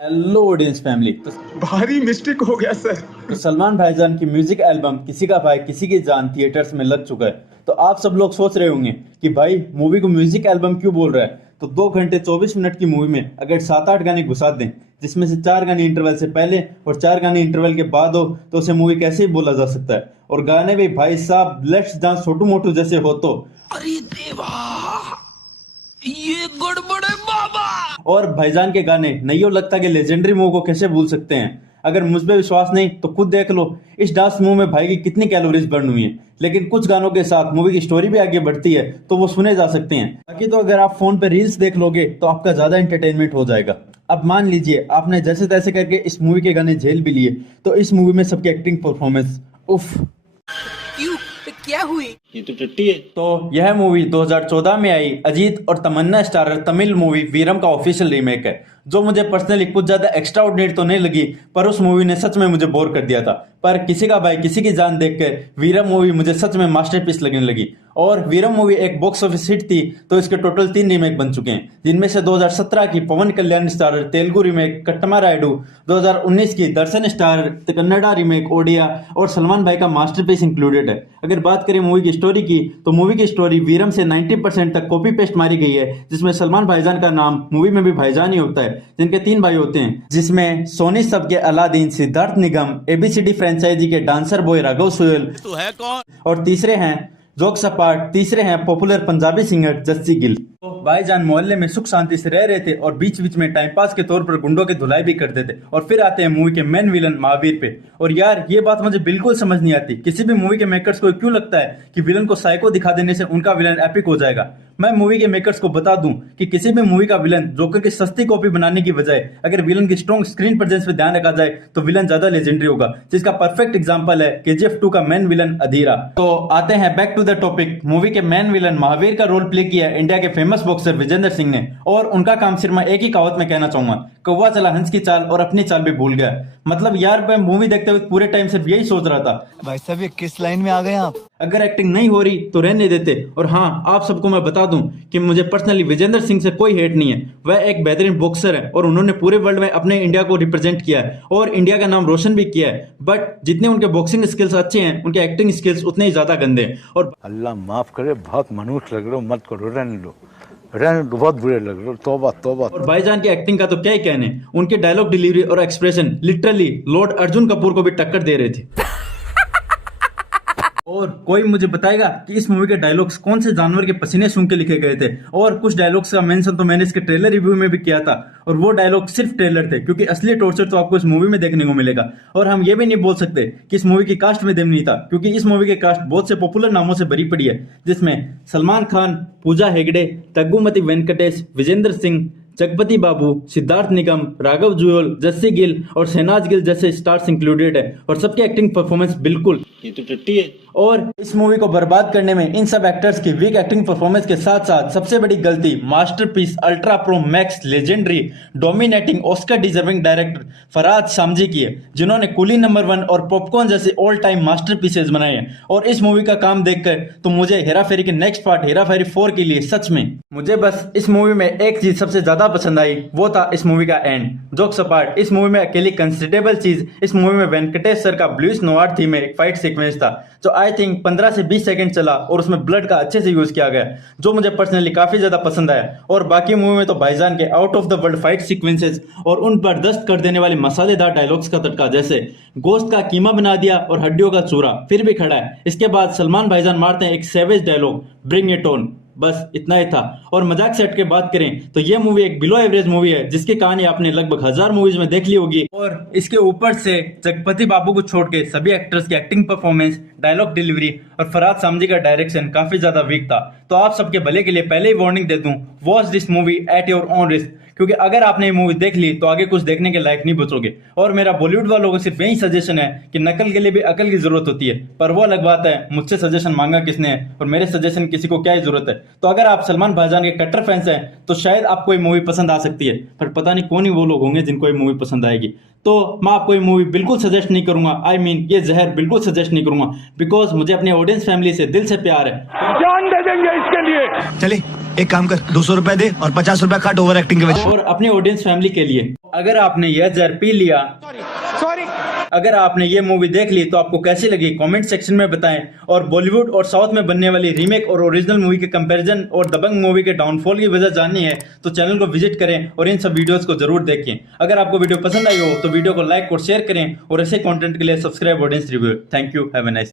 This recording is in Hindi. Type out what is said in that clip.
Hello audience family. तो भारी मिस्टेक हो गया सर। सलमान भाईजान की म्यूजिक एल्बम किसी का भाई किसी की जान थिएटर्स में लग चुका है। तो आप सब लोग सोच रहे होंगे कि भाई मूवी को म्यूजिक एल्बम क्यों बोल रहा है। तो 2 घंटे 24 मिनट की मूवी में अगर 7-8 गाने घुसा दें, जिसमें से 4 गाने इंटरवल से पहले और 4 गाने इंटरवल के बाद हो, तो उसे मूवी कैसे ही बोला जा सकता है। और गाने भी भाई साहब लेट्स डांस छोटू मोटू जैसे हो तो। अरे देवा, ये गड़बड़ है बाबा। और भाईजान के गाने नहीं लगता कि लेजेंडरी मूव को कैसे भूल सकते हैं। अगर मुझ पे विश्वास नहीं तो खुद देख लो इस डांस मूव में भाई की कितनी कैलोरीज बर्न हुई है। लेकिन कुछ गानों के साथ मूवी की स्टोरी भी आगे बढ़ती है तो वो सुने जा सकते हैं। बाकी तो अगर आप फोन पे रील्स देख लोगे तो आपका ज्यादा एंटरटेनमेंट हो जाएगा। अब मान लीजिए आपने जैसे तैसे करके इस मूवी के गाने झेल भी लिए, तो इस मूवी में सबकी एक्टिंग परफॉर्मेंस उफ। क्यों, क्या हुई? ये तो टट्टी है। तो यह मूवी 2014 में आई अजीत और तमन्ना स्टारर तमिल मूवी वीरम का ऑफिशियल रीमेक है, जो मुझे पर्सनली कुछ ज्यादा एक्स्ट्रा ऑर्डिनरी तो नहीं लगी, पर उस मूवी ने सच में मुझे बोर कर दिया था। पर किसी का भाई किसी की जान देखकर वीरम मूवी मुझे सच में मास्टरपीस लगने लगी। और वीरम मूवी एक बॉक्स ऑफिस हिट थी, तो इसके टोटल 3 रीमेक बन चुके हैं, जिनमें से 2017 की पवन कल्याण स्टारर तेलुगु रीमेक कट्टमा रायडू, 2019 की दर्शन स्टारर कन्नड़ा रीमेक ओडिया और सलमान भाई का मास्टरपीस इंक्लूडेड है। अगर बात करें मूवी की स्टोरी की, तो मूवी की स्टोरी वीरम से 90% तक कॉपी पेस्ट मारी गई है, जिसमें सलमान भाईजान का नाम मूवी में भी भाईजान ही होता है, जिनके 3 भाई होते हैं, जिसमें सोनी सब के अलादीन सिद्धार्थ निगम, एबीसीडी फ्रेंचाइजी के डांसर बॉय राघव सोयल तू है कौन? और तीसरे हैं जोक सपाट, तीसरे हैं पॉपुलर पंजाबी सिंगर जस्सी गिल। तो भाईजान मोहल्ले में सुख शांति से रह रहे थे और बीच बीच में टाइम पास के तौर पर गुंडों की धुलाई भी करते थे। और फिर आते हैं मूवी के मेन विलन महावीर पे। और यार ये बात मुझे बिल्कुल समझ नहीं आती, किसी भी मूवी के मेकर्स को क्यों लगता है कि विलन को साइको दिखा देने से उनका विलन एपिक हो जाएगा। मैं मूवी के मेकर्स को बता दूं कि किसी भी मूवी का विलन जोकर की सस्ती कॉपी बनाने की बजाय अगर विलन की स्ट्रॉन्ग स्क्रीन प्रेजेंस पे ध्यान रखा जाए तो विलन ज्यादा लेजेंडरी होगा, जिसका परफेक्ट एग्जांपल है केजीएफ 2 का मेन विलन अधीरा। तो आते हैं back to the topic. Movie के मेन विलन महावीर का रोल प्ले किया इंडिया के फेमस बॉक्सर विजेंद्र सिंह ने। और उनका काम सिर्फ मैं एक ही कहावत में कहना चाहूंगा, कौवा चला हंस की चाल और अपनी चाल भी भूल गया। मतलब यार मैं मूवी देखते हुए पूरे टाइम सिर्फ यही सोच रहा था, भाई साहब ये किस लाइन में आ गए आप? अगर एक्टिंग नहीं हो रही तो रहने देते। और हाँ, आप सबको मैं बता दूं कि मुझे पर्सनली विजेंद्र सिंह से कोई हेट नहीं है। वह एक बेहतरीन बॉक्सर है और उन्होंने पूरे वर्ल्ड में अपने इंडिया को रिप्रेजेंट किया है और इंडिया का नाम रोशन भी किया है। बट जितने उनके बॉक्सिंग स्किल्स अच्छे हैं, उनके एक्टिंग स्किल्स उतने ही ज्यादा गंदे हैं। और अल्लाह माफ करे, बहुत मनुष्य लग रहे हो, मत करो, रहने दो, बहुत बुरे लग रहे हो, तौबा तौबा। और भाईजान की एक्टिंग का तो क्या ही कहने, उनके डायलॉग डिलीवरी और expression literally Lord Arjun Kapoor को भी टक्कर दे रहे थे। और कोई मुझे बताएगा कि इस मूवी के डायलॉग्स कौन से जानवर के पसीने सूंघ के लिखे गए थे। और कुछ डायलॉग्स का मेंशन तो मैंने इसके ट्रेलर रिव्यू में भी किया था, और वो डायलॉग सिर्फ ट्रेलर थे, क्योंकि असली टॉर्चर तो आपको इस मूवी में देखने को मिलेगा। और हम ये भी नहीं बोल सकते कि इस मूवी की कास्ट में दम नहीं था, क्योंकि इस मूवी की कास्ट बहुत से पॉपुलर नामों से भरी पड़ी है, जिसमें सलमान खान, पूजा हेगड़े, तग्गुमती वेंकटेश, विजेंद्र सिंह, जगपति बाबू, सिद्धार्थ निगम, राघव जुयल, जस्सी गिल और शहनाज गिल जैसे स्टार्स इंक्लूडेड है। और सबकी एक्टिंग परफॉर्मेंस बिल्कुल ये तो टट्टी है। और इस मूवी को बर्बाद करने में इन सब एक्टर्स की वीक एक्टिंग परफॉर्मेंस के साथ साथ सबसे बड़ी गलती masterpiece ultra pro max legendary dominating Oscar deserving director Farhad Samji की है, जिन्होंने कुली नंबर 1 और पॉपकॉर्न जैसे ऑल टाइम मास्टरपीसेस बनाए हैं। और इस मूवी का काम देखकर तो मुझे हेरा फेरी के नेक्स्ट पार्ट हेरा फेरी 4 के लिए सच में मुझे बस इस मूवी में एक चीज सबसे ज्यादा पसंद आई, वो था इस मूवी का एंड। जोक्स अपार्ट, इस मूवी में अकेली कंसिडरेबल चीज इस मूवी में वेंकटेश सर का ब्लूइश नोवार थीम में एक फाइट सीक्वेंस था, जो आई थिंक 15 से 20 सेकंड चला और उसमें ब्लड का अच्छे से यूज किया गया, जो मुझे पर्सनली काफी ज्यादा पसंद आया। और बाकी मूवी में तो भाईजान के out of the world fight sequences और उन पर दस्त कर देने वाले मसालेदार डायलॉग्स का तड़का, जैसे गोश्त का कीमा बना दिया और हड्डियों का चूरा फिर भी खड़ा है। इसके बाद सलमान भाईजान मारते हैं एक savage dialogue, bring it on. बस इतना ही था। और मजाक सेट के बात करें तो ये मूवी एक बिलो एवरेज मूवी है, जिसकी कहानी आपने लगभग 1000 मूवीज में देख ली होगी। और इसके ऊपर से जगपति बाबू को छोड़ के सभी एक्टर्स की एक्टिंग परफॉर्मेंस, डायलॉग डिलीवरी और फरहाद सामजी का डायरेक्शन काफी ज्यादा वीक था। तो आप सबके भले के लिए पहले ही वार्निंग दे दूं, watch this movie at your own risk, क्योंकि अगर आपने ये मूवी देख ली तो आगे कुछ देखने के लायक नहीं बचोगे। और मेरा बॉलीवुड वालों को सिर्फ यही सजेशन है कि नकल के लिए भी अकल की जरूरत होती है, पर वो अलग बात है मुझसे सजेशन मांगा किसने है और मेरे सजेशन किसी को क्या ही जरूरत है। तो अगर आप सलमान भाईजान के कट्टर फैंस हैं तो शायद आपको ये मूवी पसंद आ सकती है, पर पता नहीं कौन ही वो लोग होंगे जिनको ये मूवी पसंद आएगी। तो मैं आपको ये मूवी बिल्कुल सजेस्ट नहीं करूंगा, आई मीन ये जहर बिल्कुल सजेस्ट नहीं करूंगा, बिकॉज मुझे अपने ऑडियंस फैमिली से दिल से प्यार है। जान दे देंगे इसके लिए। चलिए एक काम कर 200 रुपए दे और 50 रुपए काट ओवर एक्टिंग के वजह। और अपनी ऑडियंस फैमिली के लिए, अगर आपने यह जहर पी लिया, अगर आपने ये मूवी देख ली तो आपको कैसी लगी कमेंट सेक्शन में बताएं। और बॉलीवुड और साउथ में बनने वाली रीमेक और ओरिजिनल मूवी के कंपैरिजन और दबंग मूवी के डाउनफॉल की वजह जाननी है तो चैनल को विजिट करें और इन सब वीडियोस को जरूर देखें। अगर आपको वीडियो पसंद आई हो तो वीडियो को लाइक और शेयर करें और ऐसे कंटेंट के लिए subscribe audience review. Thank you, have a nice.